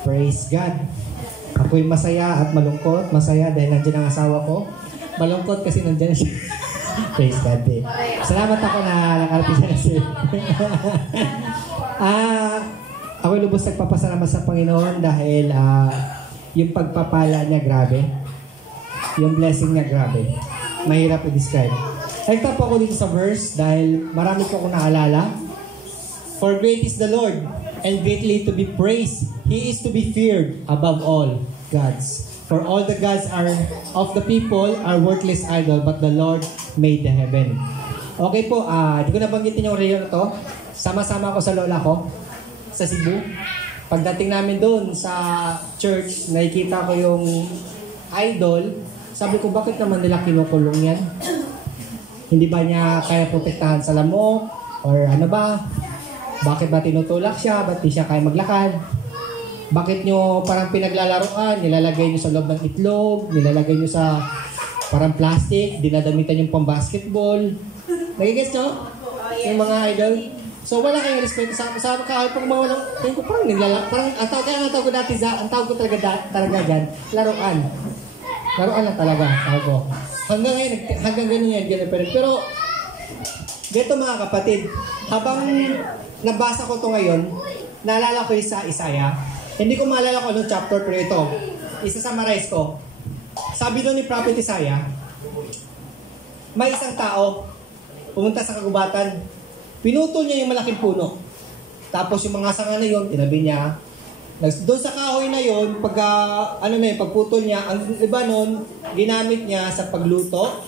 Praise God. Ako'y masaya at malungkot. Masaya dahil nandiyan ang asawa ko. Malungkot kasi nandiyan siya. Praise God. Salamat ako na nakarating siya na siya. Ako'y lubos nagpapasalamat sa Panginoon dahil yung pagpapala niya grabe. Yung blessing niya grabe. Mahirap i-describe. Nagtap ako dito sa verse dahil marami ko akong naalala. For great is the Lord and greatly to be praised. He is to be feared above all gods. For all the gods of the people are worthless idol, but the Lord made the heaven. Okay po, hindi ko nabanggitin yung real na to. Sama-sama ako sa lola ko sa Cebu. Pagdating namin doon sa church, nakikita ko yung idol. Sabi ko, bakit naman nila kinukulong yan? Hindi ba niya kaya protektahan sa lamok? Or ano ba? Bakit ba tinutulak siya? Ba't di siya kaya maglakad? Bakit nyo parang pinaglalaroan? Nilalagay nyo sa loob ng itlog? Nilalagay nyo sa parang plastic? Dinadamitan yung pang-basketball? Nagigets nyo? Yung mga idol? So wala kayong respeto sa kahit pag mga walang, tingin ko parang parang ang tawag ko dati, ang tawag ko talaga dyan, laruan. Laruan lang talaga, tawag ko. Hanggang ngayon, hanggang ganun yan, pero ganito mga kapatid, habang nabasa ko to ngayon, naalala ko yung sa Isaiah. Hindi ko maalala ko anong chapter, pero ito, isa-summarize ko. Sabi doon ni Prophet Isaiah, may isang tao, pumunta sa kagubatan, pinutol niya yung malaking puno. Tapos yung mga sanga na yun, tinabi niya. Doon sa kahoy na yun, pagputol niya, ang iba nun, ginamit niya sa pagluto,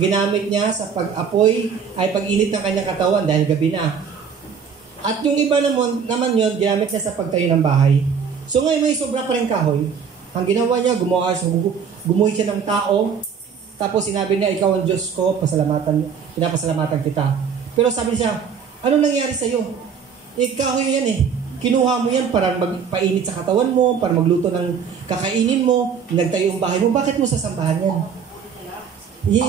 ginamit niya sa pag-apoy, ay pag-init ng kanyang katawan dahil gabi na. At yung iba naman yun, ginamit niya sa pagtayo ng bahay. So ngayon may sobra pa rin kahoy. Ang ginawa niya, gumuhit siya ng tao, tapos sinabi niya, ikaw ang Diyos ko, pinapasalamatan kita. Pero sabi niya, ano nangyari sa'yo? Kahoy yan eh. Kinuha mo yan para magpainit sa katawan mo, para magluto ng kakainin mo, nagtayo yung bahay mo. Bakit mo sasambahan yan?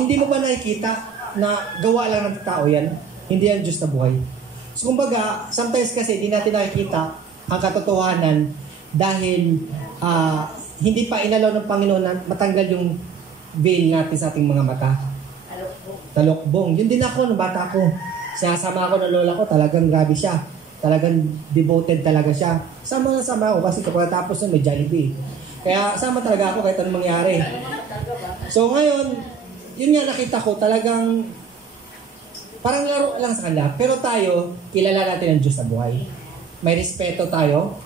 Hindi mo ba nakikita na gawa lang ng tao yan? Hindi yan Diyos na buhay. So kumbaga, sometimes kasi hindi natin nakikita ang katotohanan dahil hindi pa inalaw ng Panginoon na matanggal yung veil natin sa ating mga mata. Talokbong. Yun din ako, nung bata ko. Sinasama ako ng lola ko, talagang grabe siya. Talagang devoted talaga siya. Sama ako kasi kapag tapos nun may Jollibee. Kaya sama talaga ako kahit anong mangyari. So ngayon, yun nga nakita ko talagang parang laro lang sa kanila. Pero tayo, kilala natin ang Diyos na buhay. May respeto tayo.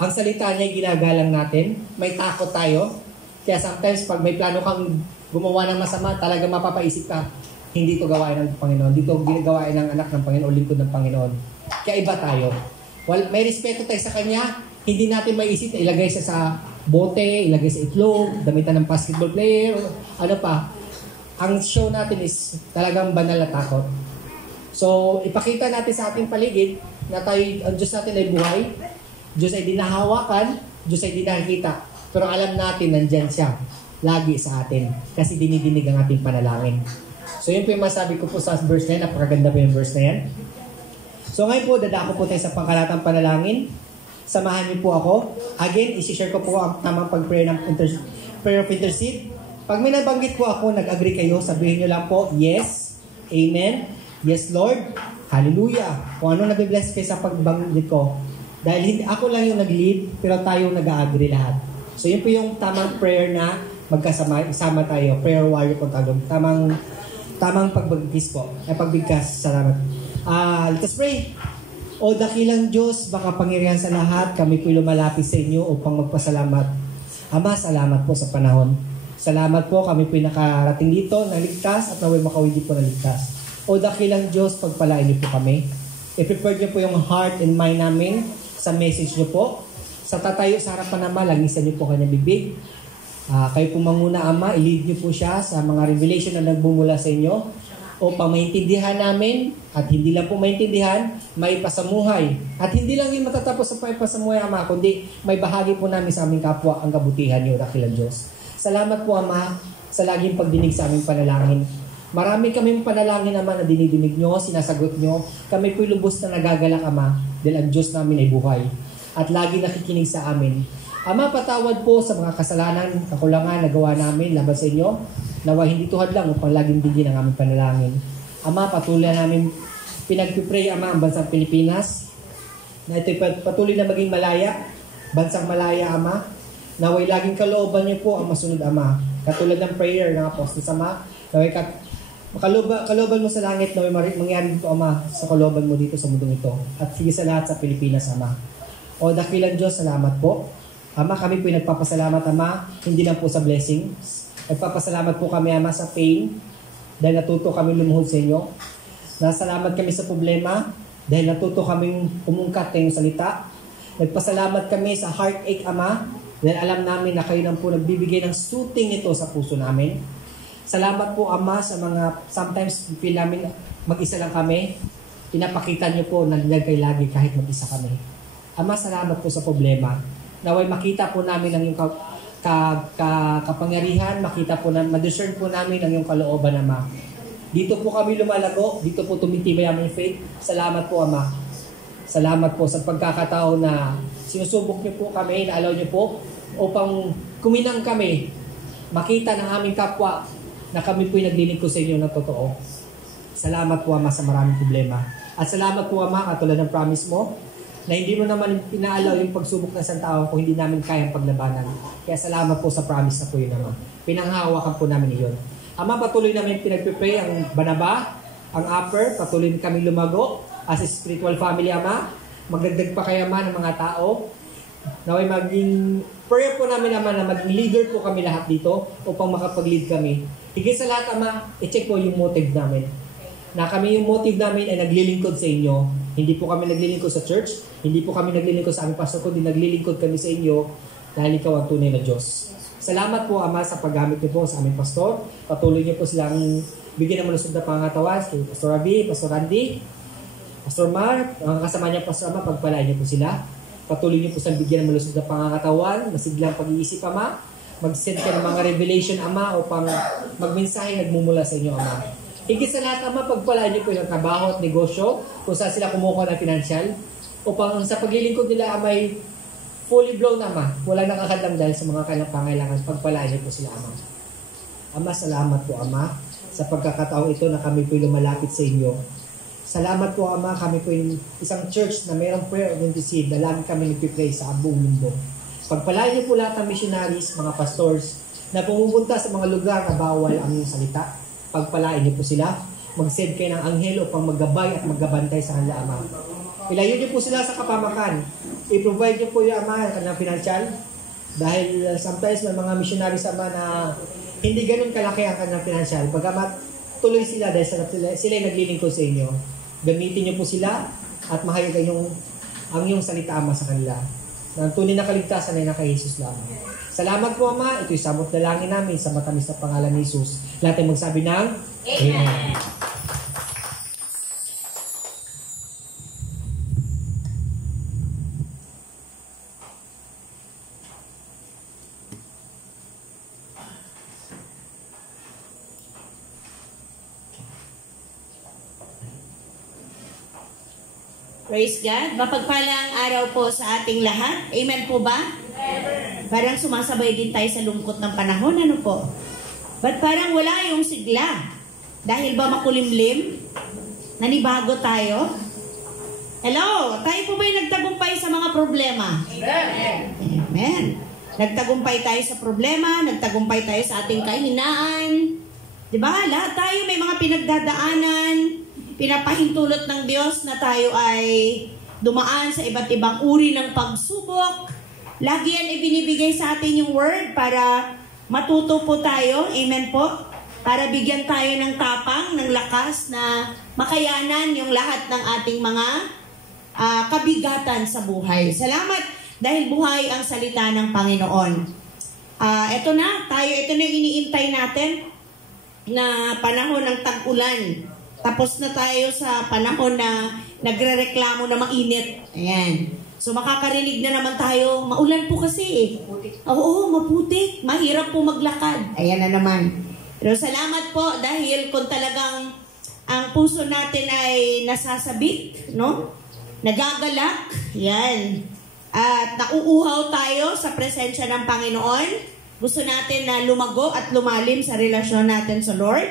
Ang salita niya ginagalang natin. May takot tayo. Kaya sometimes pag may plano kang gumawa ng masama, talaga mapapaisip ka, hindi ito gawain ng Panginoon. Hindi ito ginagawain ng anak ng Panginoon o lingkod ng Panginoon. Kaya iba tayo. May respeto tayo sa Kanya, hindi natin maisip na ilagay siya sa bote, ilagay sa itlog, damitan ng basketball player, ano pa. Ang show natin is talagang banal na takot. So, ipakita natin sa ating paligid na tayo, ang Diyos natin ay buhay, Diyos ay dinahawakan, Diyos ay dinakita. Pero alam natin, nandyan siya, lagi sa atin. Kasi dinidinig ang ating panalangin. So, yun po yung masabi ko po sa verse na yan. Napakaganda po yung verse na yan. So, ngayon po, dadako po tayo sa pangkalatang panalangin. Samahan niyo po ako. Again, isi-share ko po ang tamang pag-prayer ng prayer of intercede. Pag may nabanggit po ako, nag-agree kayo, sabihin niyo lang po, yes, amen, yes, Lord, hallelujah. Kung ano nabibless kayo sa pagbanggit ko. Dahil hindi ako lang yung nag-lead, pero tayo nag-agree lahat. So, yun po yung tamang prayer na magkasama tayo. Prayer warrior po tayo. Tamang pagbigkas po. Pagbigkas. Salamat. Let us pray. O dakilang Diyos, baka pangyarihan sa lahat, kami po'y lumalapit sa inyo upang magpasalamat. Ama, salamat po sa panahon. Salamat po, kami po'y nakarating dito, naligtas, at naway makawindi po naligtas. O dakilang Diyos, pagpalain niyo po kami. I-prepare niyo po yung heart and mind namin sa message niyo po. Sa tatayo sa harapan Ama, langisan niyo po kanyang bibig. Kayo po manguna, Ama, i-lead niyo po siya sa mga revelation na nagbumula sa inyo upang maintindihan namin at hindi lang po maintindihan, may pasamuhay. At hindi lang yung matatapos sa may pasamuhay, Ama, kundi may bahagi po namin sa aming kapwa ang kabutihan niyo, dakilang Diyos. Salamat po, Ama, sa laging pagdinig sa aming panalangin. Marami kaming panalangin, Ama, na dinidinig nyo, sinasagot nyo. Kami po'y lubos na nagagalak, Ama, dahil ang Diyos namin ay buhay. at lagi nakikinig sa amin. Ama, patawad po sa mga kasalanan, kakulangan na gawa namin laban sa inyo. Nawa hindi tuhad lang upang laging bigyan ang aming panalangin. Ama, patuloy namin pinagpipray, Ama, ang bansang Pilipinas, na ito'y patuloy na maging malaya, bansang malaya, Ama. Naway laging kalooban niyo po ang masunod, Ama. Katulad ng prayer ng Apostles, Ama. Naway kalooban mo sa langit, naway mangyari dito, Ama, sa kalooban mo dito sa mundong ito. At sige sa lahat sa Pilipinas, Ama. O dakilang Diyos, salamat po. Ama, kami po nagpapasalamat, Ama, hindi lang po sa blessings. Nagpapasalamat po kami, Ama, sa pain, dahil natuto kami lumuhod sa inyo. Nasalamat kami sa problema, dahil natuto kaming umungkat ng iyong salita. Nagpasalamat kami sa heartache, Ama, dahil alam namin na kayo nang po nagbibigay ng soothing nito sa puso namin. Salamat po, Ama, sa mga sometimes feel namin mag-isa lang kami. Pinapakita niyo po na nilagay lagi kahit mag-isa kami. Ama, salamat po sa problema. Naway makita po namin ang iyong kapangyarihan, makita po namin, ma-discern po namin ang iyong kalooban, Ama. Dito po kami lumalago, dito po tumitibay ang aming faith. Salamat po, Ama. Salamat po sa pagkakataon na sinusubok niyo po kami, naalaw niyo po, upang kuminang kami, makita ng aming kapwa na kami po'y naglilingkod sa inyo na totoo. Salamat po, Ama, sa maraming problema. At salamat po, Ama, katulad ng promise mo, na hindi mo naman pinaalaw yung pagsubok ng isang tao kung hindi namin kayang paglabanan. Kaya salamat po sa promise na po yun, Ama. Pinanghahawakan po namin iyon. Ama, patuloy namin pinagpipray ang Banaba, ang Upper, patuloy kami lumago as a spiritual family, Ama. Magdagdag pa kayo, Ama, ng mga tao. Naway maging prayer po namin, Ama, na maging leader po kami lahat dito upang makapag-lead kami. Higit sa lahat, Ama, i-check po yung motive namin. Na kami yung motive namin ay naglilingkod sa inyo. Hindi po kami naglilingkod sa church, hindi po kami naglilingkod sa aming pastor, kundi naglilingkod kami sa inyo dahil ikaw ang tunay na Diyos. Salamat po, Ama, sa paggamit niyo po sa aming pastor. Patuloy niyo po silang bigyan ng malusog na pangatawan kay Pastor Abi, Pastor Randy, Pastor Mark, ang kasama niya, Pastor Ama, pagpalain niyo po sila. Patuloy niyo po silang bigyan ng malusog na pangatawan, masiglang pag-iisip, Ama. Mag-send ka ng mga revelation, Ama, upang magmensahe nagmumula sa inyo, Ama. Higit sa lahat, Ama, pagpalaan niyo po yung trabaho at negosyo kung saan sila kumukuha ng financial upang sa paglilingkod nila ay fully blown, Ama. Walang nakakadang dahil sa mga kanilang pangailangan. Pagpalaan niyo po sila, Ama. Ama, salamat po, Ama, sa pagkakataong ito na kami po lumalapit sa inyo. Salamat po, Ama, kami po yung isang church na mayroong prayer of intercede na lagi kami nagpipray sa buong mundo. Pagpalaan niyo po lahat ng missionaries, mga pastors na pumupunta sa mga lugar na bawal ang iyong salita. Pagpalain niyo po sila, mag-send kayo ng anghel upang maggabay at maggabantay sa kanila, Ama. Ilayo niyo po sila sa kapamakan. I-provide niyo po yung, Ama, ang kanilang financial. Dahil sometimes may mga missionaries, Ama, na hindi ganun kalaki ang kanilang financial. Pagamat tuloy sila dahil sila yung naglilingkod sa inyo. Gamitin niyo po sila at mahayag ang iyong salita, Ama, sa kanila. Na tunay na kaligtasan ay naka Jesus lamang. Salamat po, Ama. Ito'y samot na langin namin sa matamis na pangalan ni Jesus. Lahat ay magsabi ng Amen. Praise God. Mapagpalang araw po sa ating lahat. Amen po ba? Amen. Parang sumasabay din tayo sa lungkot ng panahon. Ano po? Ba't parang wala yung sigla? Dahil ba makulimlim? Nanibago tayo? Hello? Tayo po ba'y nagtagumpay sa mga problema? Amen. Amen. Nagtagumpay tayo sa problema, nagtagumpay tayo sa ating kahinaan. Diba? Lahat tayo may mga pinagdadaanan. Pinapahintulot ng Diyos na tayo ay dumaan sa iba't ibang uri ng pagsubok. Lagi yan ibinibigay sa atin yung word para matuto po tayo. Amen po. Para bigyan tayo ng tapang, ng lakas na makayanan yung lahat ng ating mga kabigatan sa buhay. Salamat dahil buhay ang salita ng Panginoon. Ito na yung iniintay natin na panahon ng tag-ulan. Tapos na tayo sa panahon na nagrereklamo na mainit. Ayan. So makakarinig na naman tayo, maulan po kasi eh. Oo, maputik. Mahirap po maglakad. Ayan na naman. Pero salamat po dahil kung talagang ang puso natin ay nasasabik, no? Nagagalak. Yan. At nauuhaw tayo sa presensya ng Panginoon. Gusto natin na lumago at lumalim sa relasyon natin sa Lord.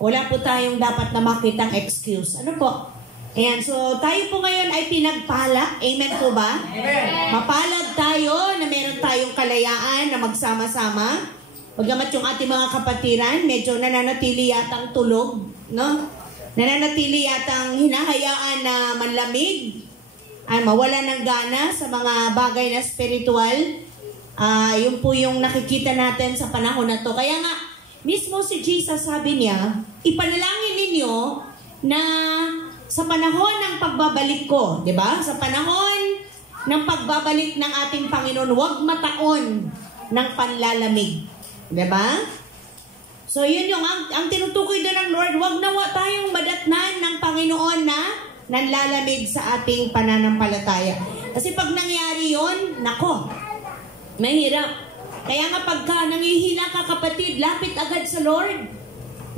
Wala po tayong dapat na makitang excuse. Ano po? Ayan, so tayo po ngayon ay pinagpala. Amen po ba? Amen. Mapalad tayo na meron tayong kalayaan na magsama-sama. Bagamat yung ating mga kapatiran, medyo nananatili yatang tulog, no? Nananatili yatang hinahayaan na manlamig, mawala ng gana sa mga bagay na spiritual. Yun po yung nakikita natin sa panahon na to. Kaya nga, mismo si Jesus sabi niya, ipanalangin ninyo na sa panahon ng pagbabalik ko, di ba? Sa panahon ng pagbabalik ng ating Panginoon, huwag mataon ng panlalamig. Di ba? So yun yung ang tinutukoy doon ng Lord, huwag nawa tayong madatnan ng Panginoon na nanlalamig sa ating pananampalataya. Kasi pag nangyari yun, nako, mahirap. Kaya nga pagka nangihina ka kapatid, lapit agad sa Lord.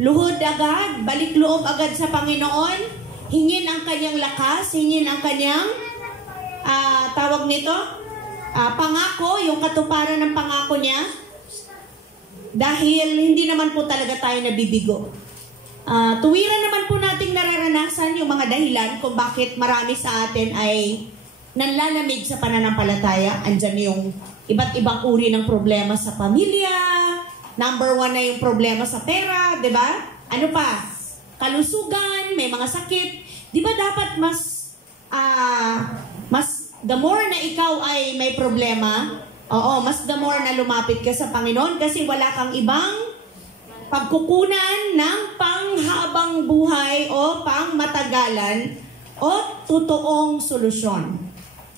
Luhod agad, balik loob agad sa Panginoon. Hingin ang kanyang lakas, hingin ang kanyang tawag nito, pangako, yung katuparan ng pangako niya. Dahil hindi naman po talaga tayo nabibigo. Tuwiran naman po nating nararanasan yung mga dahilan kung bakit marami sa atin ay nanlalamig sa pananampalataya. Andyan yung iba't ibang uri ng problema sa pamilya. Number 1 na yung problema sa pera, di ba? Ano pa? Kalusugan, may mga sakit. Di ba dapat the more na ikaw ay may problema, mas the more na lumapit ka sa Panginoon kasi wala kang ibang pagkukunan ng panghabang buhay o pangmatagalan o totoong solusyon.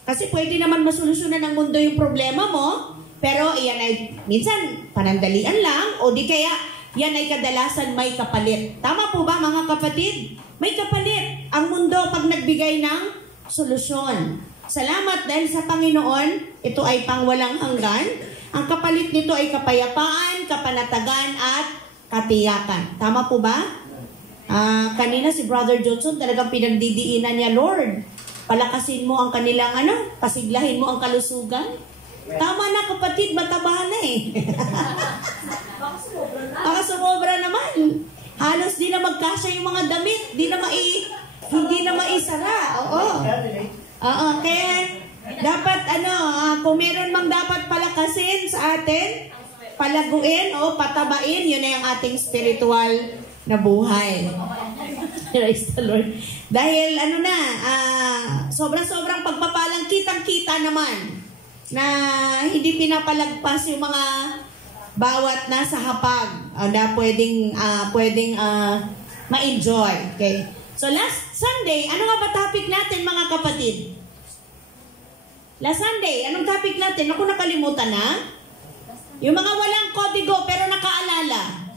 Kasi pwede naman masolusyonan ng mundo yung problema mo, pero iyan ay minsan panandalian lang o di kaya yan ay kadalasan may kapalit. Tama po ba mga kapatid? May kapalit ang mundo pag nagbigay ng solusyon. Salamat dahil sa Panginoon, ito ay pangwalang hanggan. Ang kapalit nito ay kapayapaan, kapanatagan at katiyakan. Tama po ba? Kanina si Brother Johnson talagang pinagdidiinan niya, Lord, palakasin mo ang kanilang pasiglahin mo ang kalusugan. Tama na kapatid, mataba na eh. Baka sumobra naman. Halos di na magkasya yung mga damit, hindi na maisara. Kaya dapat kung meron mang dapat palakasin sa atin, palaguin o patabain, yun na yung ating spiritual na buhay. Praise the Lord. Dahil sobrang pagpapalang kitang-kita naman na hindi pinapalagpas yung mga bawat nasa hapag na pwedeng ma-enjoy. Okay? So last Sunday, ano nga ba topic natin mga kapatid? Last Sunday, anong topic natin? Naku, nakalimutan na? Yung mga walang kodigo pero nakaalala.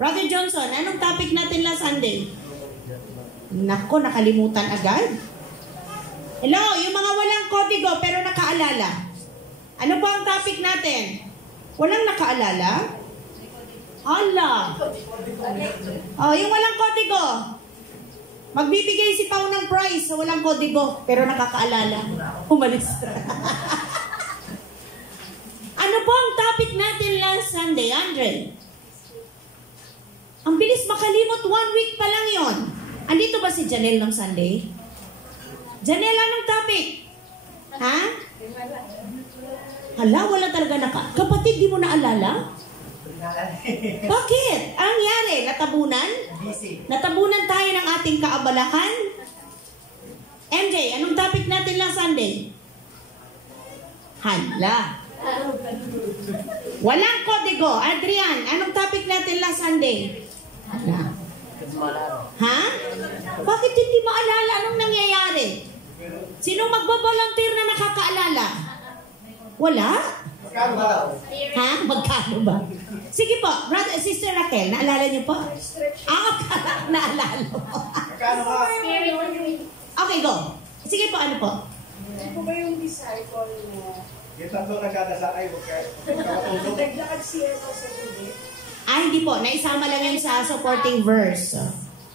Brother Johnson, anong topic natin last Sunday? Naku, nakalimutan agad. Hello, yung mga walang kodigo pero nakaalala. Ano po ang topic natin? Walang nakaalala? Hala. Yung walang kodigo. Magbibigay si Pao ng prize sa walang kodigo, pero nakakaalala. Umalis. Ano po ang topic natin last Sunday, Andre? Ang bilis makalimot, 1 week pa lang yon. Andito ba si Janelle ng Sunday? Janelle, anong topic? Ha? Hala, wala talaga Kapatid, di mo naalala? Bakit? Ang nangyari? Natabunan? Natabunan tayo ng ating kaabalahan? MJ, anong topic natin lang Sunday? Hala. Walang kodigo. Adrian, anong topic natin lang Sunday? Hala. Ha? Bakit hindi maalala anong nangyayari? Sino magbabolunteer na nakakaalala? Wala? Ha? Magkano ba? Sige po, brother, Sister Raquel, naalala niyo po? Naalala mo. Okay, go. Sige po, ano po? Ano po ba yung disciple na yung tatlo nagkadasakay, naglakad siya sa tubig? Hindi po. Naisama lang yan sa supporting verse.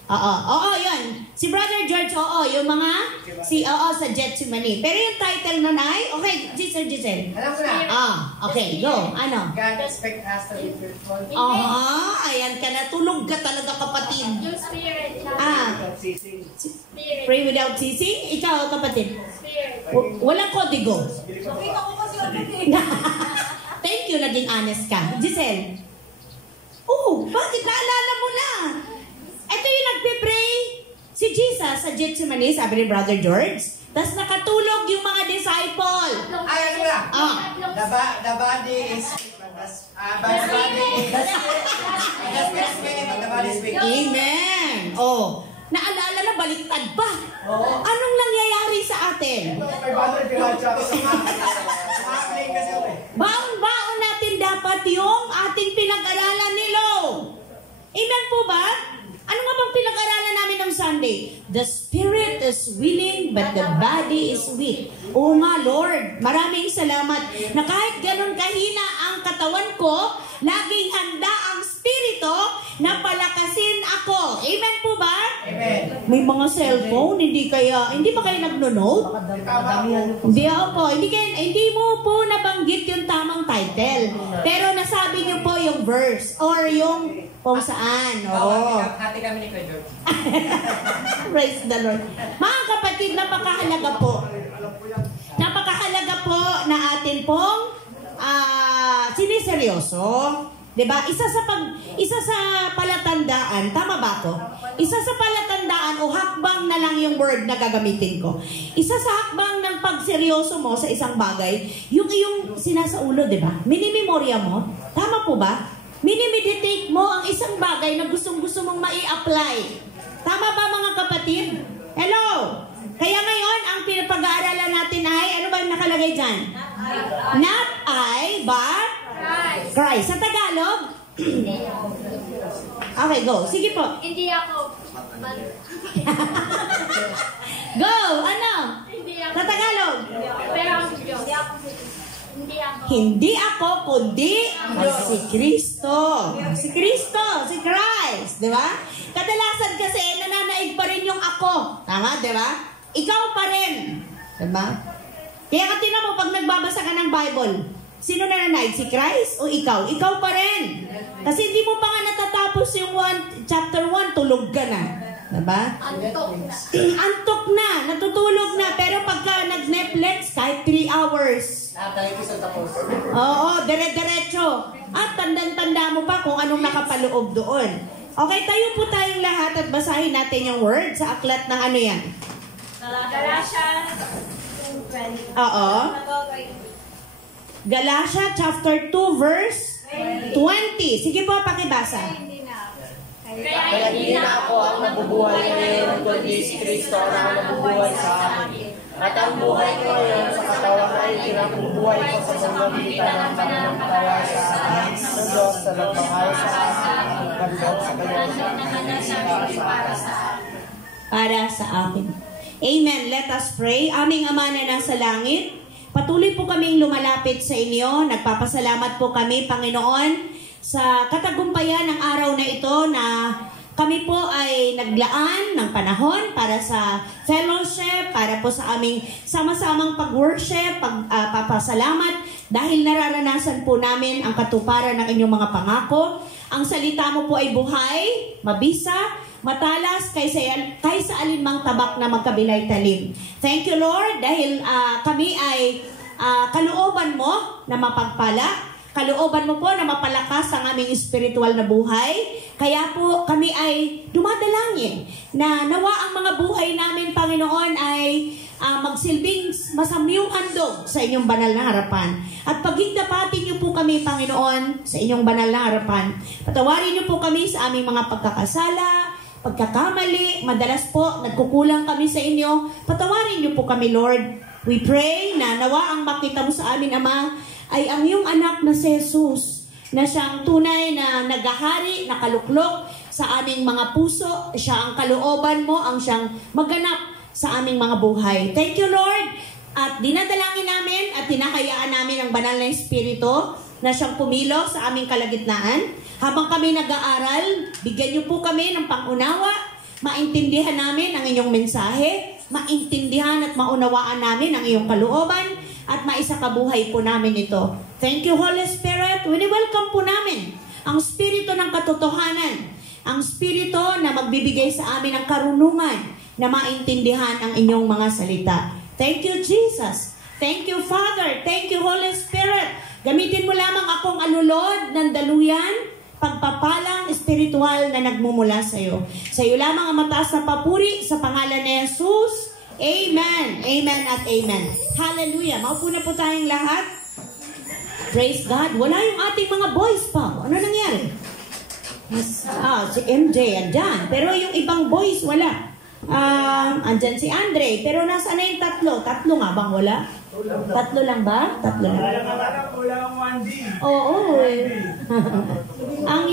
Oo, yun. Si Brother George, yung mga, sa Gethsemane. Pero yung title nun ay, okay, Giselle. Alam ko na. Okay, go. Ano? God expect us to be fruitful. Ayan ka na. Tulog ka talaga, kapatid. Yung spirit. Spirit. Pray without ceasing? Ikaw, kapatid. Spirit. Walang kodigo. Nakita ko kasi kapatid. Thank you, naging honest ka. Giselle. Bakit? Naalala mo na. Ito yung nagpe-pray si Jesus sa Gethsemane, sabi ni Brother George. Tapos nakatulog yung mga disciple. Ay, ano na? The body is Amen. Naalala na, baliktad pa. Anong nangyayari sa atin? Baon natin dapat yung ating pinag-aralan ni Lo. Amen po ba? Ano nga bang pinag-aralan namin ng Sunday? The spirit is willing, but the body is weak. Oo nga, Lord. Maraming salamat na kahit ganun kahina ang katawan ko, laging handa ang spirito na palakasin ako. Amen po ba? Amen. May mga cellphone, hindi ba kayo nagno-note? Hindi mo po nabanggit yung tamang title. Pero nasabi niyo po yung verse or yung kung saan. Hati kami ni Kuya George. Praise the Lord. Mga kapatid, napakahalaga po. Napakahalaga po na atin pong siniseryoso. Diba? Isa sa palatandaan, tama ba ako? Isa sa palatandaan o hakbang na lang yung word na gagamitin ko. Isa sa hakbang ng pagseryoso mo sa isang bagay, yung iyong sinasaulo, diba? Minimemorya mo. Tama po ba? Minimeditate mo ang isang bagay na gustong-gusto mong mai-apply. Tama ba mga kapatid? Hello? Kaya ngayon, ang pinapag-aaralan natin ay, ano ba yung nakalagay dyan? Not I, but Christ. Sa Tagalog? Okay, go. Sige po. Hindi ako. Go! Ano? Hindi ako. Sa Tagalog? Pero ang Diyos. Hindi ako. Hindi ako, kundi si Kristo. Si Kristo, si Christ. Di ba? Kadalasan kasi nananaig pa rin yung ako. Tama, di ba? Ikaw pa rin. Di ba? Kaya ka tinan mo, pag nagbabasa ka ng Bible, sino nananaig? Si Christ o ikaw? Ikaw pa rin. Kasi hindi mo pa nga natatapos yung chapter 1, tulog ka na. Diba? Antok na. Antok na, natutulog na. Pero pagka nag-Netflix, kahit 3 hours. Oo, dire-diretso. At tandang-tanda mo pa kung anong nakapaloob doon. Okay, tayo po tayong lahat at basahin natin yung word sa aklat ng ano yan. Galatians 2:20. Oo. Galatia chapter 2 verse 20. Sige po, pakibasa. Kaya hindi na ako ang nabubuhay ngayon, kundi si Kristo ang nabubuhay sa akin. At ang buhay ko ngayon sa katawan ay pinabubuhay ko sa pamamagitan ng pananampalataya sa akin ng Diyos na nagmahal sa akin at nagdog sa kanyang para sa akin. Amen. Let us pray. Aming Ama na nasa langit, patuloy po kaming lumalapit sa inyo. Nagpapasalamat po kami, Panginoon, sa katagumpayan ng araw na ito na kami po ay naglaan ng panahon para sa fellowship, para po sa aming sama-samang pag-worship, papasalamat dahil nararanasan po namin ang katuparan ng inyong mga pangako. Ang salita mo po ay buhay, mabisa, matalas kaysa alinmang tabak na magkabilay talim. Thank you, Lord, dahil kami ay kalooban mo na mapagpala. Kalooban mo po na mapalakas ang aming spiritual na buhay. Kaya po kami ay dumadalangin na nawa ang mga buhay namin, Panginoon, ay magsilbing masamyong handog sa inyong banal na harapan. At pagigdapatin niyo po kami, Panginoon, sa inyong banal na harapan. Patawarin niyo po kami sa aming mga pagkakasala, pagkakamali. Madalas po, nagkukulang kami sa inyo. Patawarin niyo po kami, Lord. We pray na nawa ang makita mo sa amin, Ama, ay ang iyong anak na si Jesus, na siyang tunay na naghahari, nakaluklok sa aming mga puso. Siya ang kalooban mo, ang siyang maganap sa aming mga buhay. Thank you, Lord. At dinadalangin namin at tinakayaan namin ang banal na Espiritu na siyang pumilo sa aming kalagitnaan. Habang kami nag-aaral, bigyan niyo po kami ng pangunawa maintindihan namin ang inyong mensahe, maintindihan at maunawaan namin ang iyong kalooban, at maisakabuhay po namin ito. Thank you, Holy Spirit. Wini-welcome po namin ang Espiritu ng katotohanan, ang Espiritu na magbibigay sa amin ng karunungan na maintindihan ang inyong mga salita. Thank you, Jesus. Thank you, Father. Thank you, Holy Spirit. Gamitin mo lamang akong alulod ng daluyan, pagpapalang espiritual na nagmumula sa iyo. Sa iyo lamang ang mataas na papuri sa pangalan ni Jesus. Amen. Amen at amen. Hallelujah. Maupo na po tayong lahat. Praise God. Wala yung ating mga boys pa. Ano nangyari? Si MJ, andyan. Pero yung ibang boys, wala. Andyan si Andre. Pero nasaan na yung tatlo? Tatlo nga bang wala? Tatlo lang ba? Tatlo lang. Wala ang 1D. Oo. Ang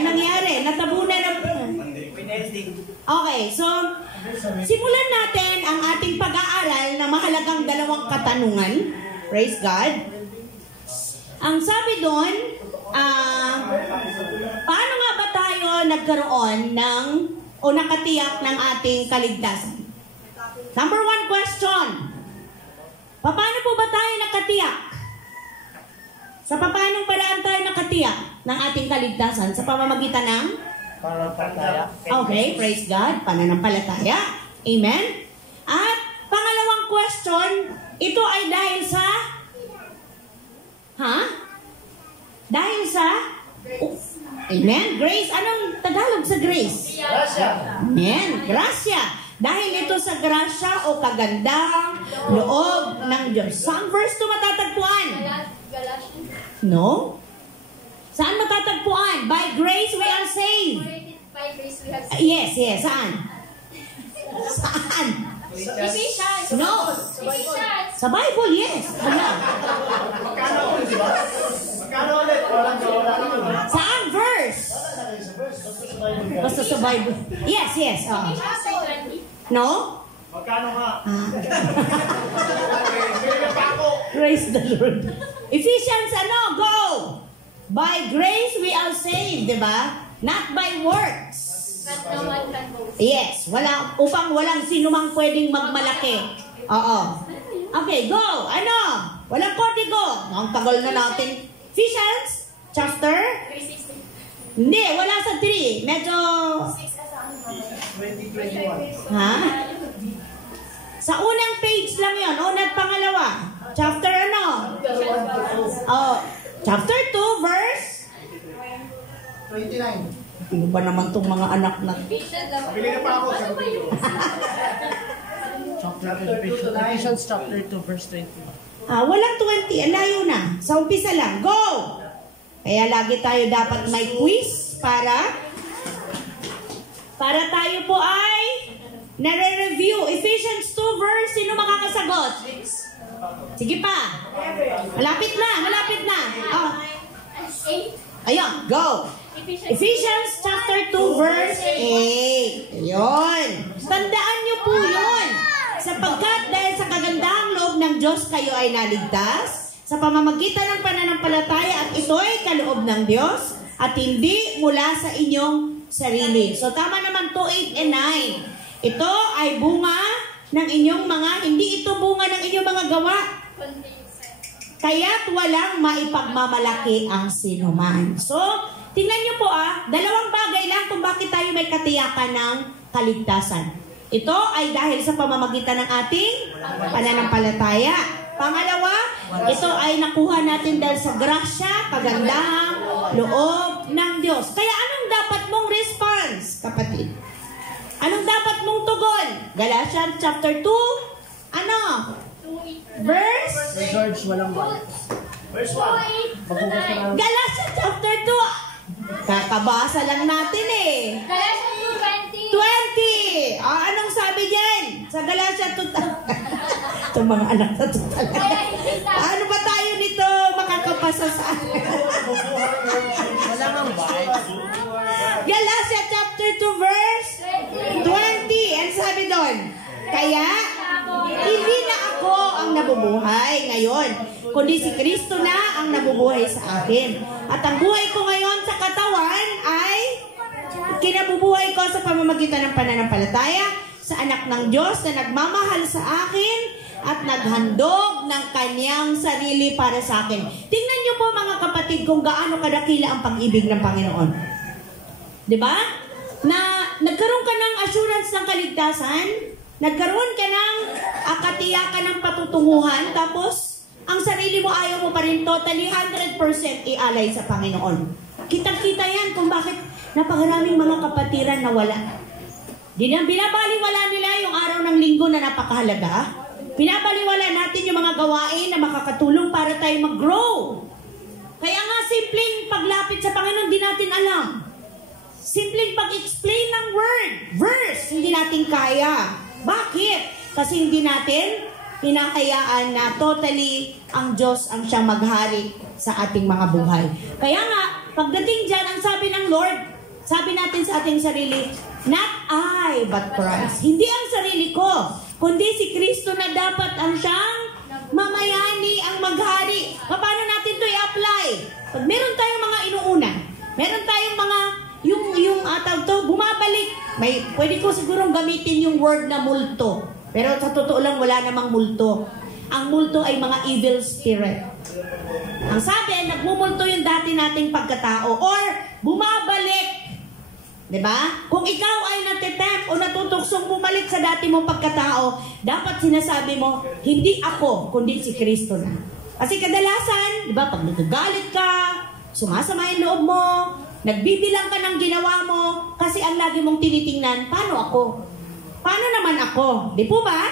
nangyari? Natabunan na. Okay, so simulan natin ang ating pag-aaral na mahalagang dalawang katanungan. Praise God. Ang sabi doon, paano nga ba tayo nagkaroon o nakatiyak ng ating kaligtasan? Number 1 question. Paano po ba tayo nakatiyak? Sa paanong paraan tayo nakatiyak ng ating kaligtasan? Sa pamamagitan ng Pananampalataya. Okay, praise God. Pananampalataya. Amen. At pangalawang question, ito ay dahil sa Dahil sa Amen. Grace. Anong Tagalog sa grace? Grasya. Amen. Grasya. Dahil ito sa grasya o kagandang loob ng Diyos. Saan verse ito matatagpuan? No? Saan matatagpuan? By grace we are saved. By grace we have Yes. Saan? Saan? Ephesians. No. Ephesians. Sa Bible, yes. Wala. Magkano ulit? Saan verse? Basta sa Bible. Yes. No? Magkano nga? Praise the Lord. Ephesians, go! By grace we are saved, di ba? Not by works. But no one can boast. Yes, upang walang sinumang pwedeng magmalaki. Oo. Okay, go! Walang kodigo. Ang tagal na natin. Ephesians, chapter? 3:16. Hindi, wala sa 3. Medyo... 2021. Ha? Sa unang page lang yon, una at pangalawa. Chapter chapter 2, verse? 29. Ano ba naman itong mga anak na? Pabili na pa ako. Ephesians chapter 2 verse 20. Walang 20, layo na. Sa umpisa lang. Go! Kaya lagi tayo dapat may quiz para tayo po ay nare-review. Ephesians 2 verse, sino makakasagot? Sige pa. Malapit na. Ayun, go. Ephesians chapter 2 verse 8. Ayun. Tandaan niyo po yun. Sapagkat dahil sa kagandahang loob ng Diyos kayo ay naligtas sa pamamagitan ng pananampalataya at ito ay kaloob ng Diyos at hindi mula sa inyong sarili. So tama naman 2, 8 and 9. Ito ay bunga ng inyong hindi ito bunga ng inyong mga gawa. Kaya't walang maipagmamalaki ang sinuman. So, tingnan niyo po dalawang bagay lang kung bakit tayo may katiyakan ng kaligtasan. Ito ay dahil sa pamamagitan ng ating pananampalataya. Pangalawa, ito ay nakuha natin dahil sa grasya, kagandahang loob ng Diyos. Kaya anong dapat mong response, kapatid? Anong dapat mong tugon? Galatians chapter 2, verse? George, walang ba? Verse 1. Galatians chapter 2. Kakabasa lang natin Galatians 20. Anong sabi dyan? Sa Galatians 2. Itong mga anak na ito talaga. Ano ba tayo nito makakapasa sa Wala nang Bible. Galatians chapter 2 verse 20. Ano sabi doon? Kaya, hindi na ako ang nabubuhay ngayon, kundi si Kristo na ang nabubuhay sa akin. At ang buhay ko ngayon sa katawan ay kinabubuhay ko sa pamamagitan ng pananampalataya sa anak ng Diyos na nagmamahal sa akin at naghandog ng kanyang sarili para sa akin. Tingnan niyo po mga kapatid kung gaano kadakila ang pag-ibig ng Panginoon. Diba? Na nagkaroon ka ng assurance ng kaligtasan, nagkaroon ka ng katiyakan ng patutunguhan, tapos ang sarili mo ayaw mo pa rin totally 100% ialay sa Panginoon. Kitang-kita yan kung bakit napakaraming mga kapatiran na wala. Binabaliwala nila yung araw ng linggo na napakahalaga. Binabaliwala natin yung mga gawain na makakatulong para tayo mag-grow. Kaya nga, simpleng paglapit sa Panginoon, di natin alam. Simpleng pag-explain ng word, verse, hindi natin kaya. Bakit? Kasi hindi natin hinahayaan na totally ang Diyos ang siyang maghari sa ating mga buhay. Kaya nga, pagdating dyan, ang sabi ng Lord, sabi natin sa ating sarili, not I, but Christ. Hindi ang sarili ko, kundi si Kristo na dapat ang siyang mamayani, ang maghari. Paano natin ito i-apply? Pag meron tayong mga inuuna, meron tayong mga, bumabalik. Pwede ko sigurong gamitin yung word na multo. Pero sa totoo lang, wala namang multo. Ang multo ay mga evil spirit. Ang sabi, nagmumulto yung dati nating pagkatao or bumabalik. Diba? Kung ikaw ay natitempt o natutuksong bumalik sa dati mong pagkatao, dapat sinasabi mo, hindi ako, kundi si Kristo na. Kasi kadalasan, diba, pag nagagalit ka, sumasama yung loob mo, nagbibilang ka ng ginawa mo, kasi ang lagi mong tinitingnan, paano ako? Paano naman ako? Di po ba?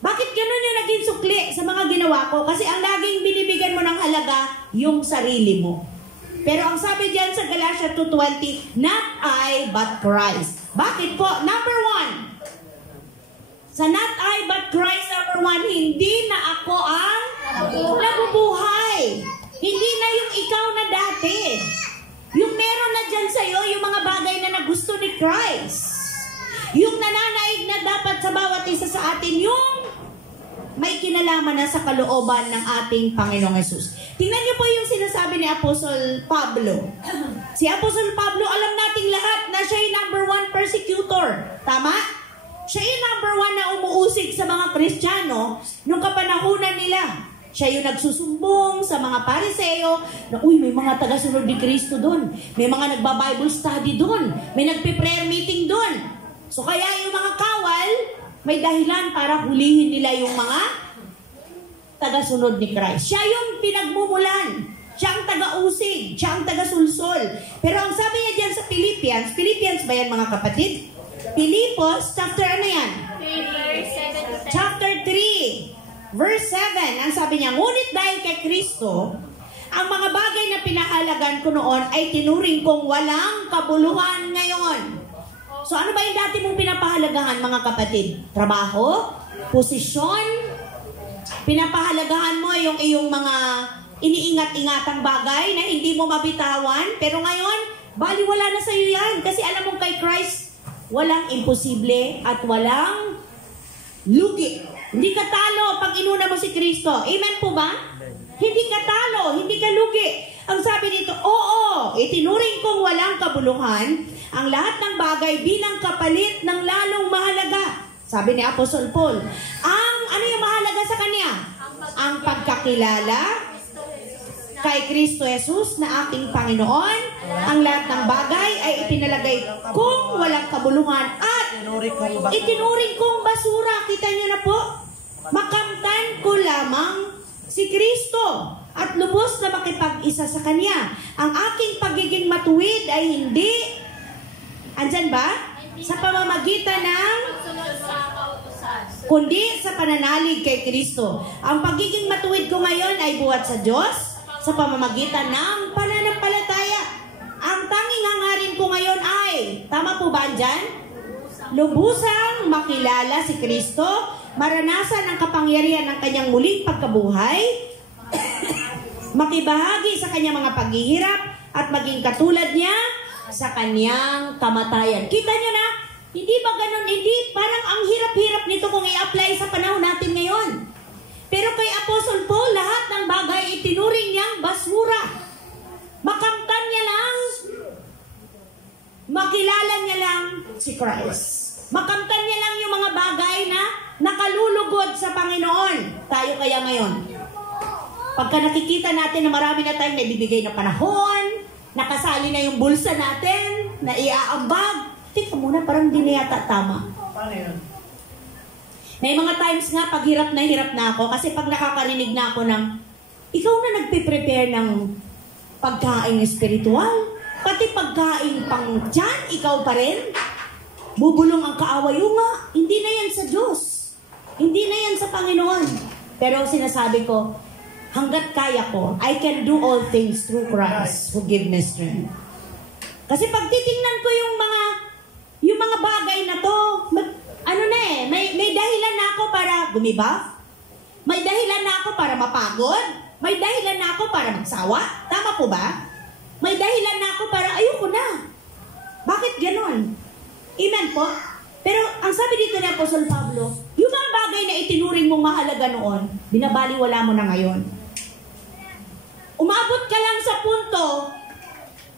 Bakit ganun yung naging sukli sa mga ginawa ko? Kasi ang laging binibigyan mo ng halaga, yung sarili mo. Pero ang sabi diyan sa Galatia 2:20, not I, but Christ. Bakit po? Number 1. Sa not I, but Christ, number 1, hindi na ako ang nabubuhay. Hindi na yung ikaw na dati. Yung meron na dyan sa'yo, yung mga bagay na nagusto ni Christ. Yung nananaig na dapat sa bawat isa sa atin, yung may kinalaman na sa kalooban ng ating Panginoong Hesus. Tingnan niyo po yung sinasabi ni Apostle Pablo. Si Apostle Pablo, alam nating lahat na siya yung number 1 persecutor. Tama? Siya yung number 1 na umuusig sa mga Kristiyano nung kapanahunan nila. Siya yung nagsusumbong sa mga Pariseo na, may mga tagasunod ni Kristo doon. May mga nagba-Bible study doon. May nagpe-prayer meeting doon. So kaya yung mga kawal, may dahilan para hulihin nila yung mga tagasunod ni Christ. Siya yung pinagmumulan. Siya ang taga-usig. Siya ang taga-sulsol. Pero ang sabi niya dyan sa Philippians ba yan mga kapatid? Pilipos, chapter ano yan? Chapter 3, verse 7. Ang sabi niya, ngunit dahil kay Kristo, ang mga bagay na pinahalagan ko noon ay tinuring kong walang kabuluhan ngayon. So ano ba yung dati mong pinapahalagahan mga kapatid? Trabaho? Posisyon? Pinapahalagahan mo yung iyong mga iniingat-ingatang bagay na hindi mo mabitawan? Pero ngayon, baliwala na sa iyo yan. Kasi alam mo kay Christ, walang imposible at walang lugi. Hindi ka talo pag inuna mo si Kristo. Amen po ba? Hindi ka talo, hindi ka lugi. Ang sabi dito, oo, itinuring kong walang kabuluhan ang lahat ng bagay bilang kapalit ng lalong mahalaga. Sabi ni Apostle Paul, ano yung mahalaga sa kanya? Ang pagkakilala kay Kristo Jesus na aking Panginoon. Ang lahat ng bagay ay ipinalagay kung walang kabuluhan at itinuring kong basura. Kita niyo na po, makamtan ko lamang si Kristo at lubos na makipag-isa sa Kanya. Ang aking pagiging matuwid ay hindi, andyan ba? Sa pamamagitan ng, kundi sa pananalig kay Kristo. Ang pagiging matuwid ko ngayon ay buhat sa Diyos sa pamamagitan ng pananampalataya. Ang tanging hangarin ko ngayon ay, tama po ba andyan? Lubusang makilala si Kristo, maranasan ang kapangyarihan ng kanyang muling pagkabuhay, makibahagi sa kanyang mga paghihirap at maging katulad niya sa kanyang kamatayan. Kita niyo na, hindi ba ganun? Hindi, parang ang hirap-hirap nito kung i-apply sa panahon natin ngayon. Pero kay Apostle Paul, lahat ng bagay itinuring niyang basura. Makamtan niya lang makilala si Christ. Makamtan niya lang yung mga bagay na nakalulugod sa Panginoon. Tayo kaya ngayon, pagka nakikita natin na marami na tayong naibibigay na panahon, nakasali na yung bulsa natin, na iaambag, tika muna, parang di na yata tama. Paano yun? May mga times nga, pag hirap na ako, kasi pag nakakarinig na ako ng, ikaw na nagpe-prepare ng pagkain espiritual, pati pagkain pang tiyan, ikaw pa rin, bubulong ang kaaway nga, hindi na yan sa Diyos. Hindi na yan sa Panginoon. Pero sinasabi ko, hanggat kaya ko, I can do all things through Christ who give me strength. Kasi pag titingnan ko yung mga bagay na to, may dahilan na ako para gumibaf, may dahilan na ako para mapagod, may dahilan na ako para magsawa. Tama po ba? May dahilan na ako para ayoko na. Bakit ganon? Amen po? Pero ang sabi dito ni Apostol Pablo, yung mga bagay na itinuring mong mahalaga noon, binabaliwala mo na ngayon. Umabot ka lang sa punto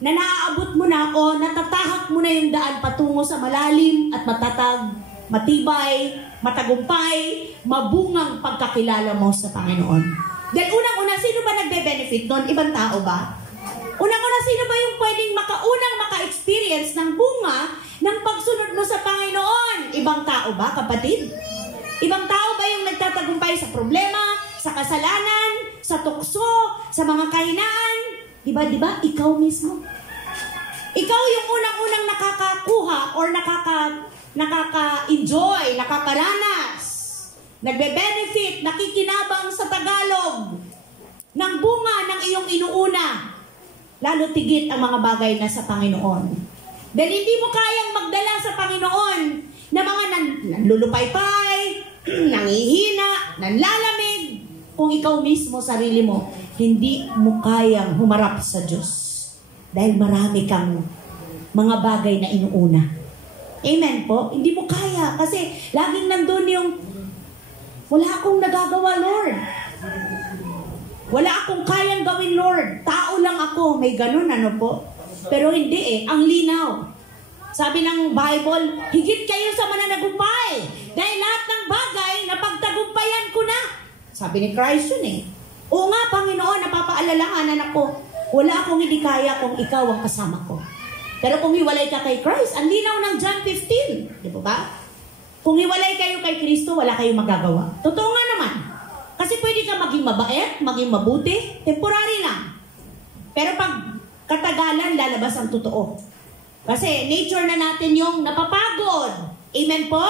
na naaabot mo na o natatahak mo na yung daan patungo sa malalim at matatag, matibay, matagumpay, mabungang pagkakilala mo sa Panginoon. Dahil unang-una, sino ba nagbe-benefit doon? Ibang tao ba? Unang-una, sino ba yung pwedeng maka-experience ng bunga ng pagsunod mo sa Panginoon? Ibang tao ba, kapatid? Ibang tao ba yung nagtatagumpay sa problema, sa kasalanan, sa tukso, sa mga kahinaan? Diba? Ikaw mismo. Ikaw yung unang-unang nakakakuha or nakaka-enjoy, nakakaranas, nagbe-benefit, nakikinabang sa Tagalog ng bunga ng iyong inuuna. Lalo tigit ang mga bagay na sa Panginoon. Dahil hindi mo kayang magdala sa Panginoon na mga nanlulupaypay, nangihina, nanlalamig, kung ikaw mismo, sarili mo, hindi mo kayang humarap sa Diyos. Dahil marami kang mga bagay na inuuna. Amen po? Hindi mo kaya. Kasi laging nandun yung, wala akong nagagawa, Lord. Wala akong kayang gawin, Lord. Tao lang ako. May ganun, ano po? Pero hindi Ang linaw. Sabi ng Bible, higit kayo sa mananagumpay. Dahil lahat ng bagay, napagtagumpayan ko na. Sabi ni Christ yun Oo nga, Panginoon, napapaalalahanan ako. Wala akong hindi kaya kung ikaw ang kasama ko. Pero kung hiwalay ka kay Christ, ang linaw ng John 15. Di ba? Kung hiwalay kayo kay Kristo, wala kayong magagawa. Totoo nga naman. Kasi pwede ka maging mabait, maging mabuti, temporary lang. Pero pag katagalan, lalabas ang totoo. Kasi nature na natin yung napapagod. Amen po?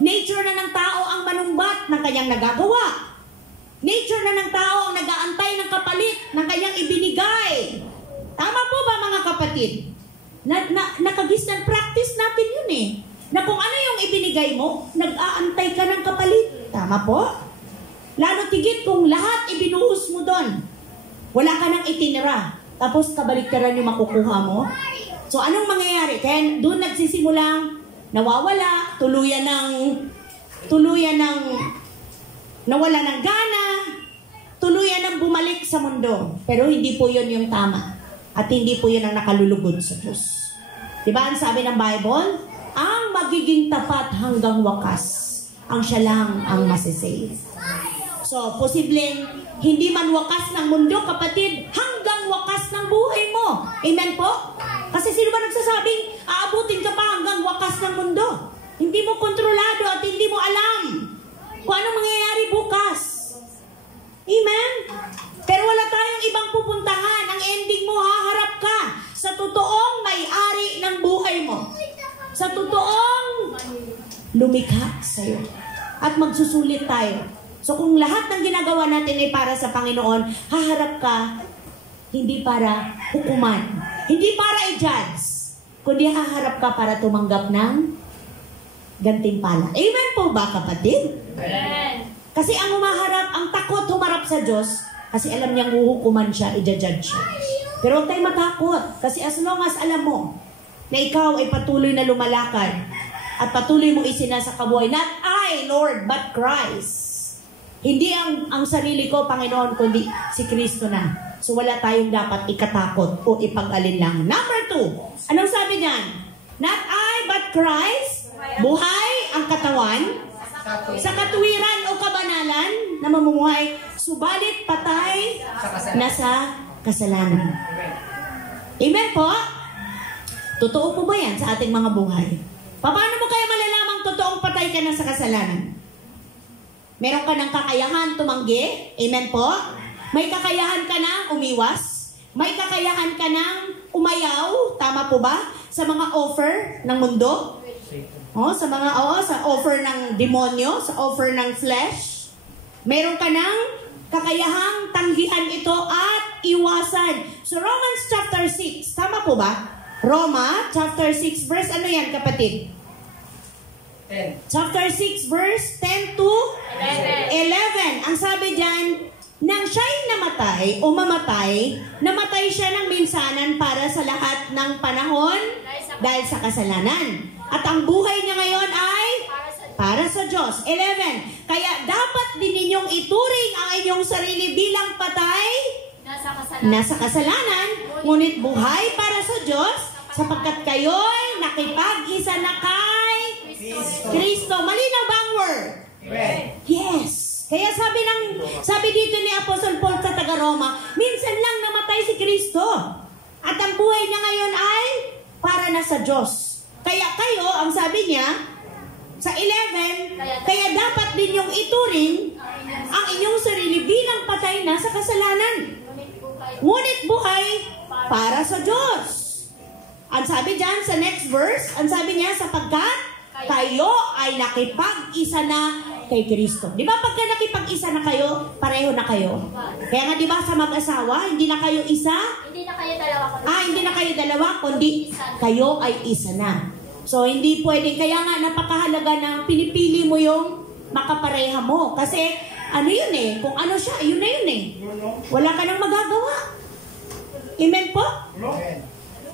Nature na ng tao ang manumbat ng kanyang nagagawa. Nature na ng tao ang nag-aantay ng kapalit ng kanyang ibinigay. Tama po ba mga kapatid? Nakagisnan practice natin yun Na kung ano yung ibinigay mo, nag-aantay ka ng kapalit. Tama po? Lalo tigit kung lahat ibinuhos mo doon. Wala ka nang itinira. Tapos kabaliktaran yung makukuha mo. So anong mangyayari? Kaya doon nagsisimulang nawawala, tuluyan ng nawala ng gana, tuluyan ng bumalik sa mundo. Pero hindi po yun yung tama. At hindi po yun ang nakalulugod sa Diyos. Diba ang sabi ng Bible? Ang magiging tapat hanggang wakas, ang siya lang ang masisave. So, posibleng hindi man wakas ng mundo, kapatid, hanggang wakas ng buhay mo. Amen po? Kasi sino ba nagsasabing aabutin ka pa hanggang wakas ng mundo? Hindi mo kontrolado at hindi mo alam kung anong mangyayari bukas. Amen? Pero wala tayong ibang pupuntahan. Ang ending mo, haharap ka sa totoong may-ari ng buhay mo. Sa totoong lumikha sa'yo. At magsusulit tayo. So kung lahat ng ginagawa natin ay para sa Panginoon, haharap ka hindi para hukuman, hindi para i-judge, kundi haharap ka para tumanggap ng gantimpala. Amen po ba, kapatid? Amen. Kasi ang humaharap, ang takot humarap sa Diyos, kasi alam niyang huhukuman siya, i-judge siya. Pero huwag tayong matakot, kasi as long as alam mo na ikaw ay patuloy na lumalakad at patuloy mo isinasa kabuhay, not I, Lord, but Christ. Hindi ang sarili ko, Panginoon, kundi si Kristo na. So wala tayong dapat ikatakot o ipag-alin lang. Number 2, anong sabi niyan? Not I, but Christ. Buhay ang katawan. Sa katuwiran o kabanalan na mamumuhay. Subalit patay na sa kasalanan. Amen po? Totoo po ba yan sa ating mga buhay? Paano mo kaya malalamang totoong patay ka na sa kasalanan? Meron ka ng kakayahan tumanggi? Amen po? May kakayahan ka ng umiwas? May kakayahan ka ng umayaw? Tama po ba? Sa mga offer ng mundo? Sa offer ng demonyo? Sa offer ng flesh? Meron ka ng kakayahang tanggihan ito at iwasan. So Romans chapter 6, tama po ba? Roma chapter 6 verse ano yan kapatid? 10. Chapter 6 verse 10 to 11. Ang sabi diyan, nang siya'y namatay o mamatay, namatay siya ng minsanan para sa lahat ng panahon dahil sa kasalanan. At ang buhay niya ngayon ay para sa Diyos. 11. Kaya dapat din ninyong ituring ang inyong sarili bilang patay nasa kasalanan, ngunit buhay para sa Diyos, sapagkat kayo'y nakipag-isa na kay Kristo. Malinaw ba ang word? Yes. Kaya sabi dito ni Apostle Paul sa taga-Roma, minsan lang namatay si Kristo. At ang buhay niya ngayon ay para na sa Diyos. Kaya kayo, ang sabi niya, sa 11, kaya dapat din yung ituring ang inyong sarili bilang patay na sa kasalanan. Ngunit buhay para sa Diyos. Ang sabi dyan sa next verse, ang sabi niya, sapagkat kayo ay nakipag-isa na kay Kristo. Di ba pagka nakipag-isa na kayo, pareho na kayo? Kaya nga di ba sa mag-asawa, hindi na kayo isa? Hindi na kayo dalawa. Hindi na kayo dalawa, kundi kayo ay isa na. So hindi pwedeng, kaya nga napakahalaga na pinipili mo yung makapareha mo. Kasi ano yun eh, kung ano siya, yun na yun eh. Wala ka nang magagawa. Amen po?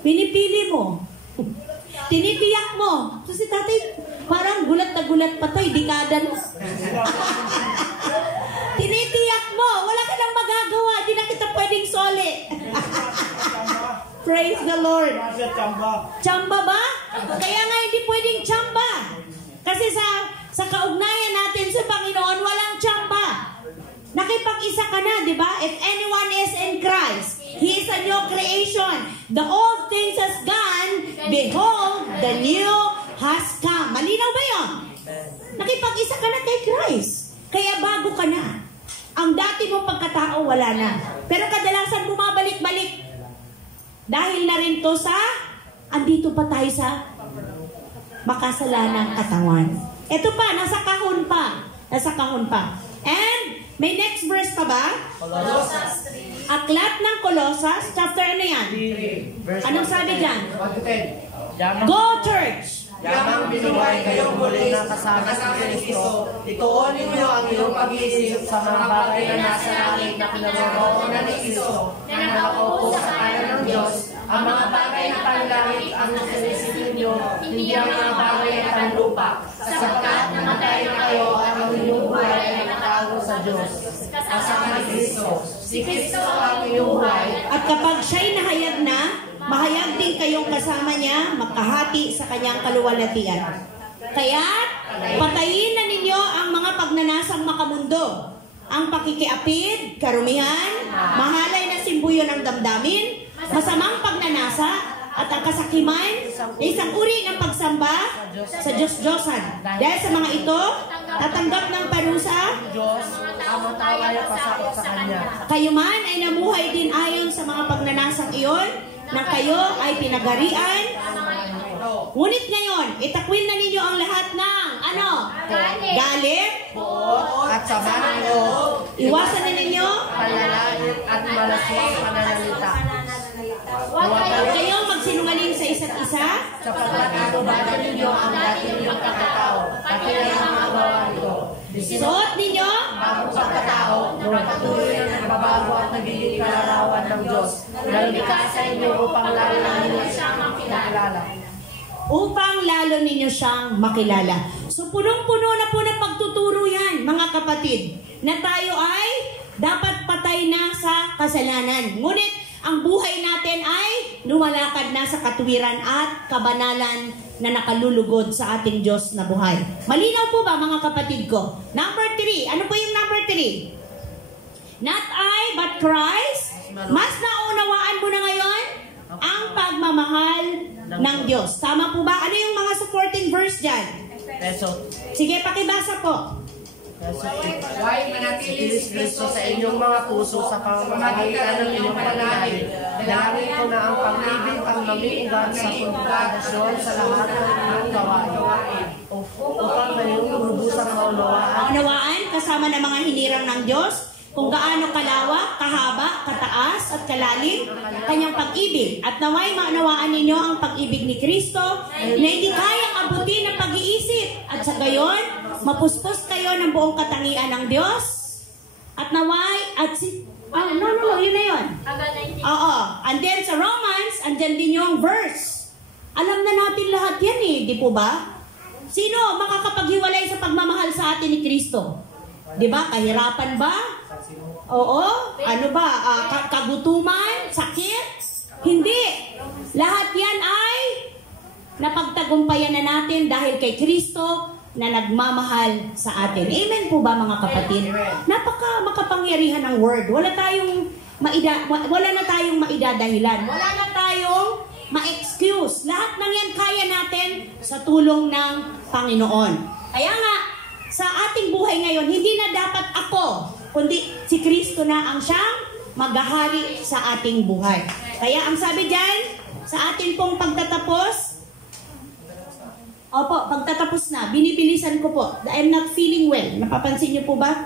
Pinipili mo. Tinitiyak mo. So si tatay, parang gulat na gulat patay, dekada na. Tinitiyak mo, wala ka nang magagawa, di na kita pwedeng soli. Praise the Lord. Chamba ba? Kaya nga hindi pwedeng chamba. Kasi sa kaugnayan natin sa Panginoon, walang chamba. Nakipag-isa ka na, di ba? If anyone is in Christ, He is a new creation. The old things has gone, behold, the new has come. Malinaw ba yun? Nakipag-isa ka na kay Christ. Kaya bago ka na. Ang dati mong pagkatao, wala na. Pero kadalasan bumabalik-balik. Dahil na rin to sa, andito pa tayo sa makasalanang katawan. Ito pa, nasa kahon pa. Nasa kahon pa. And, may next verse pa ba? Colossus 3. Aklat ng Colossus, chapter ano yan? 3. Anong sabi dyan? 1-10. Go, church! Yamang binuhay kayong muli na kasama sa Kristo, ituon ninyo ang iyong pag-iisip sa mga bagay na nasa langit na kinaroroonan ni Kristo, na nakaupo sa kanan ng Diyos. Ang mga bagay na panlangit ang nasinisip ninyo, hindi ang mga bagay na panlupa, sapagkat namatay na kayo at ang inyong buhay ay nakatago sa Diyos. Kasama ni Kristo. Si Kristo ang iyong buhay. At kapag siya'y nahayag na, mahayag din kayong kasama niya, magkahati sa kanyang kaluwalhatian. Kaya, patayin na ninyo ang mga pagnanasang makamundo, ang pakikiapid, karumihan, mahalay na simbuyo ng damdamin, masamang pagnanasa, at ang kasakiman, isang uri ng pagsamba sa Diyos-Diyosan. Dahil sa mga ito, tatanggap ng parusa, Diyos, ang tayo pasakot sa Kanya. kayo man ay namuhay din ayon sa mga pagnanasang iyon, na kayo ay pinagarian. Ngunit ngayon, itakwin na ninyo ang lahat ng, galit, At sama ng loob, iwasan na ninyo, panlalait at malaswang pananalita. huwag kayong magsinungaling sa isa't isa, Sapagkat inubagan ninyo ang dati ninyong pagkatao, pati ang mga gawa nito. suot ninyo, Bagong pagkatao, patuloy na nagbabago at nagiging kalarawan ng Diyos. Nalimika sa inyo upang lalo ninyo siyang makilala. upang lalo ninyo siyang makilala. So punong-puno na po ng pagtuturo yan, mga kapatid, na tayo ay dapat patay na sa kasalanan. Ngunit ang buhay natin ay lumalakad na sa katuwiran at kabanalan na nakalulugod sa ating Diyos na buhay. Malinaw po ba mga kapatid ko? Number 3. Ano po yung number 3? Not I, but Christ. Mas naunawaan mo na ngayon ang pagmamahal ng Diyos. Tama po ba? Ano yung mga supporting verse dyan? Peso. Sige, pakibasa po. Huwag manatili si Kristo sa inyong mga puso sa pamamagitan ng inyong pananalig. Dalangin ko na ang pag-ibig ang mamiugat sa konfederasyon sa lahat ng inyong gawain. Upang ngayong lubusang maunawaan. Maunawaan kasama ng mga hinirang ng Diyos kung gaano kalawak, kahaba, kataas at kalalim kanyang pag-ibig. At naway maunawaan ninyo ang pag-ibig ni Kristo na hindi kayang abutin ng pag-iisip. At sa gayon, mapuspos kayo ng buong katangian ng Diyos. At naway, at si... yun na yun. Oo. And then sa Romans, andyan din yung verse. Alam na natin lahat yan di po ba? Sino makakapaghiwalay sa pagmamahal sa atin ni Kristo? Di ba? Kahirapan ba? Oo. Ano ba? Kagutuman? Sakit? Hindi. Lahat yan ay napagtagumpayan na natin dahil kay Kristo na nagmamahal sa atin. Amen po ba mga kapatid? Napaka makapangyarihan ng word. Wala na tayong maidadahilan. Wala na tayong ma-excuse. Lahat ng yan kaya natin sa tulong ng Panginoon. Kaya nga, sa ating buhay ngayon, hindi na dapat ako, kundi si Kristo na ang siyang maghahari sa ating buhay. Kaya ang sabi dyan, sa atin pong pagtatapos, pagtatapos na, binibilisan ko po. I'm not feeling well. Napapansin niyo po ba?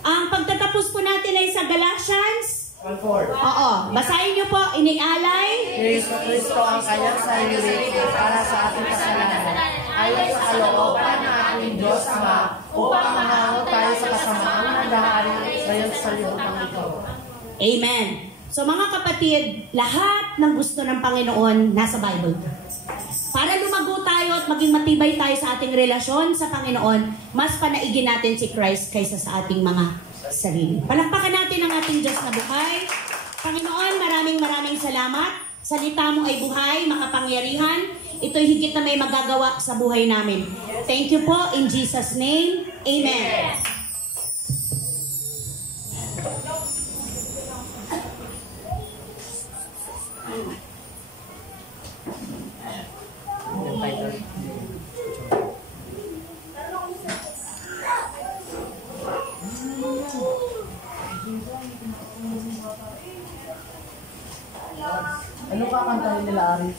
Ang pagtatapos po natin ay sa Galatians 1:4. Oo. Basahin niyo po, inialay. Kristo ang kanyang sarili para sa ating kasalanan. Ayon sa kalooban ng ating Diyos Ama, upang mahango tayo sa kasamaang mandahari ngayon sa libutan ito. Amen. So mga kapatid, lahat ng gusto ng Panginoon nasa Bible. Para lumago tayo at maging matibay tayo sa ating relasyon sa Panginoon, mas panaigin natin si Christ kaysa sa ating mga sarili. Palakpakan natin ang ating Diyos na buhay. Panginoon, maraming salamat. Salita mo ay buhay, makapangyarihan. Ito'y higit na may magagawa sa buhay namin. Thank you po. In Jesus' name, Amen. Ano kakantahin nila, Aris?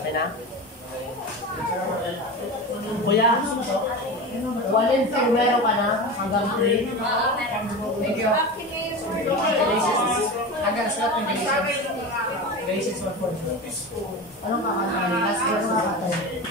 Okay na? Kuya, walin primero ka na hanggang 3. Thank you. Hanggang sulat ng Galatians 1:4. Anong kakantahin? Last year, anong kakantahin?